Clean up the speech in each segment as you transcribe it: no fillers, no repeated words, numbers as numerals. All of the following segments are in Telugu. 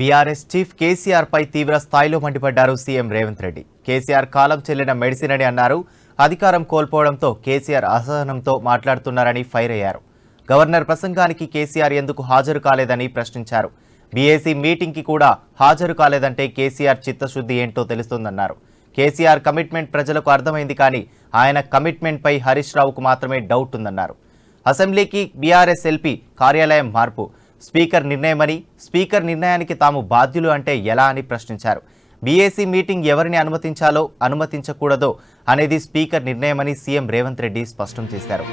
బీఆర్ఎస్ చీఫ్ కేసీఆర్ పై తీవ్ర స్థాయిలో మండిపడ్డారు సీఎం రేవంత్ రెడ్డి. కేసీఆర్ కాలం చెల్లిన మెడిసిన్ అని అన్నారు. అధికారం కోల్పోవడంతో కేసీఆర్ అసహనంతో మాట్లాడుతున్నారని ఫైర్ అయ్యారు. గవర్నర్ ప్రసంగానికి కేసీఆర్ ఎందుకు హాజరు కాలేదని ప్రశ్నించారు. బీఏసీ మీటింగ్కి కూడా హాజరు కాలేదంటే కేసీఆర్ చిత్తశుద్ధి ఏంటో తెలుస్తుందన్నారు. కేసీఆర్ కమిట్మెంట్ ప్రజలకు అర్థమైంది, కానీ ఆయన కమిట్మెంట్ పై హరీష్ రావుకు మాత్రమే డౌట్ ఉందన్నారు. అసెంబ్లీకి బీఆర్ఎస్ ఎల్పీ కార్యాలయం మార్పు స్పీకర్ నిర్ణయమని, స్పీకర్ నిర్ణయానికి తాము బాధ్యులు అంటే ఎలా అని ప్రశ్నించారు. బీఏసీ మీటింగ్ ఎవరిని అనుమతించాలో అనుమతించకూడదో అనేది స్పీకర్ నిర్ణయమని సీఎం రేవంత్ రెడ్డి స్పష్టం చేశారు.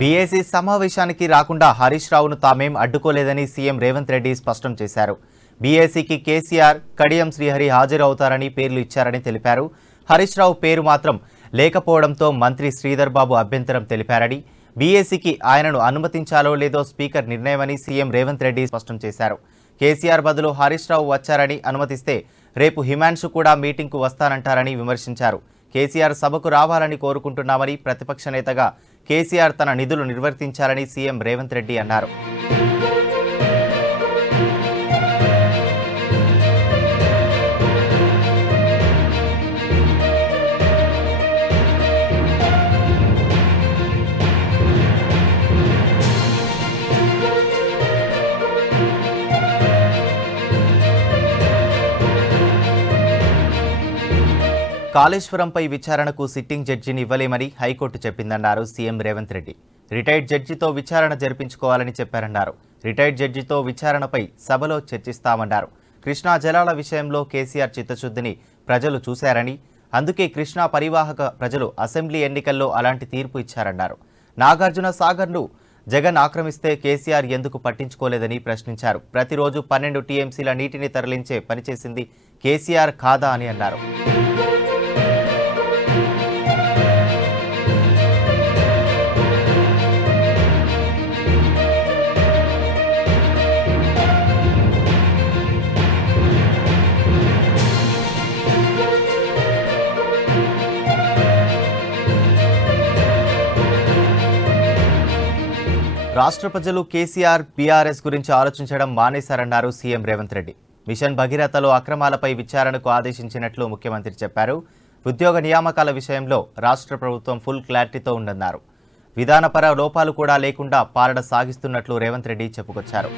బీఏసీ సమావేశానికి రాకుండా హరీష్ రావును తామేం అడ్డుకోలేదని సీఎం రేవంత్ రెడ్డి స్పష్టం చేశారు. బీఏసీకి కేసీఆర్, కడియం శ్రీహరి హాజరు అవుతారని పేర్లు ఇచ్చారని తెలిపారు. హరీష్ రావు పేరు మాత్రం లేకపోవడంతో మంత్రి శ్రీధర్ బాబు అభ్యంతరం తెలిపారని, బీఏసీకి ఆయనను అనుమతించాలో లేదో స్పీకర్ నిర్ణయమని సీఎం రేవంత్ రెడ్డి స్పష్టం చేశారు. కేసీఆర్ బదులు హరీష్ రావు వచ్చారని అనుమతిస్తే రేపు హిమాన్షు కూడా మీటింగ్కు వస్తానంటారని విమర్శించారు. కేసీఆర్ సభకు రావాలని కోరుకుంటున్నామని, ప్రతిపక్ష నేతగా కేసీఆర్ తన నిధులు నిర్వర్తించాలని సీఎం రేవంత్ రెడ్డి అన్నారు. కాళేశ్వరంపై విచారణకు సిట్టింగ్ జడ్జిని ఇవ్వలేమని హైకోర్టు చెప్పిందన్నారు సీఎం రేవంత్ రెడ్డి. రిటైర్డ్ జడ్జితో విచారణ జరిపించుకోవాలని చెప్పారన్నారు. రిటైర్డ్ జడ్జితో విచారణపై సభలో చర్చిస్తామన్నారు. కృష్ణా జలాల విషయంలో కేసీఆర్ చిత్తశుద్ధిని ప్రజలు చూశారని, అందుకే కృష్ణా పరివాహక ప్రజలు అసెంబ్లీ ఎన్నికల్లో అలాంటి తీర్పు ఇచ్చారన్నారు. నాగార్జున సాగర్ను జగన్ ఆక్రమిస్తే కేసీఆర్ ఎందుకు పట్టించుకోలేదని ప్రశ్నించారు. ప్రతిరోజు 12 టీఎంసీల నీటిని తరలించే పనిచేసింది కేసీఆర్ కాదా అని అన్నారు. రాష్ట్ర ప్రజలు కేసీఆర్, బీఆర్ఎస్ గురించి ఆలోచించడం మానేశారన్నారు సీఎం రేవంత్ రెడ్డి. మిషన్ భగీరథలో అక్రమాలపై విచారణకు ఆదేశించినట్లు ముఖ్యమంత్రి చెప్పారు. ఉద్యోగ నియామకాల విషయంలో రాష్ట్ర ప్రభుత్వం ఫుల్ క్లారిటీతో ఉందన్నారు. విధానపర లోపాలు కూడా లేకుండా పాలన సాగిస్తున్నట్లు రేవంత్ రెడ్డి చెప్పుకొచ్చారు.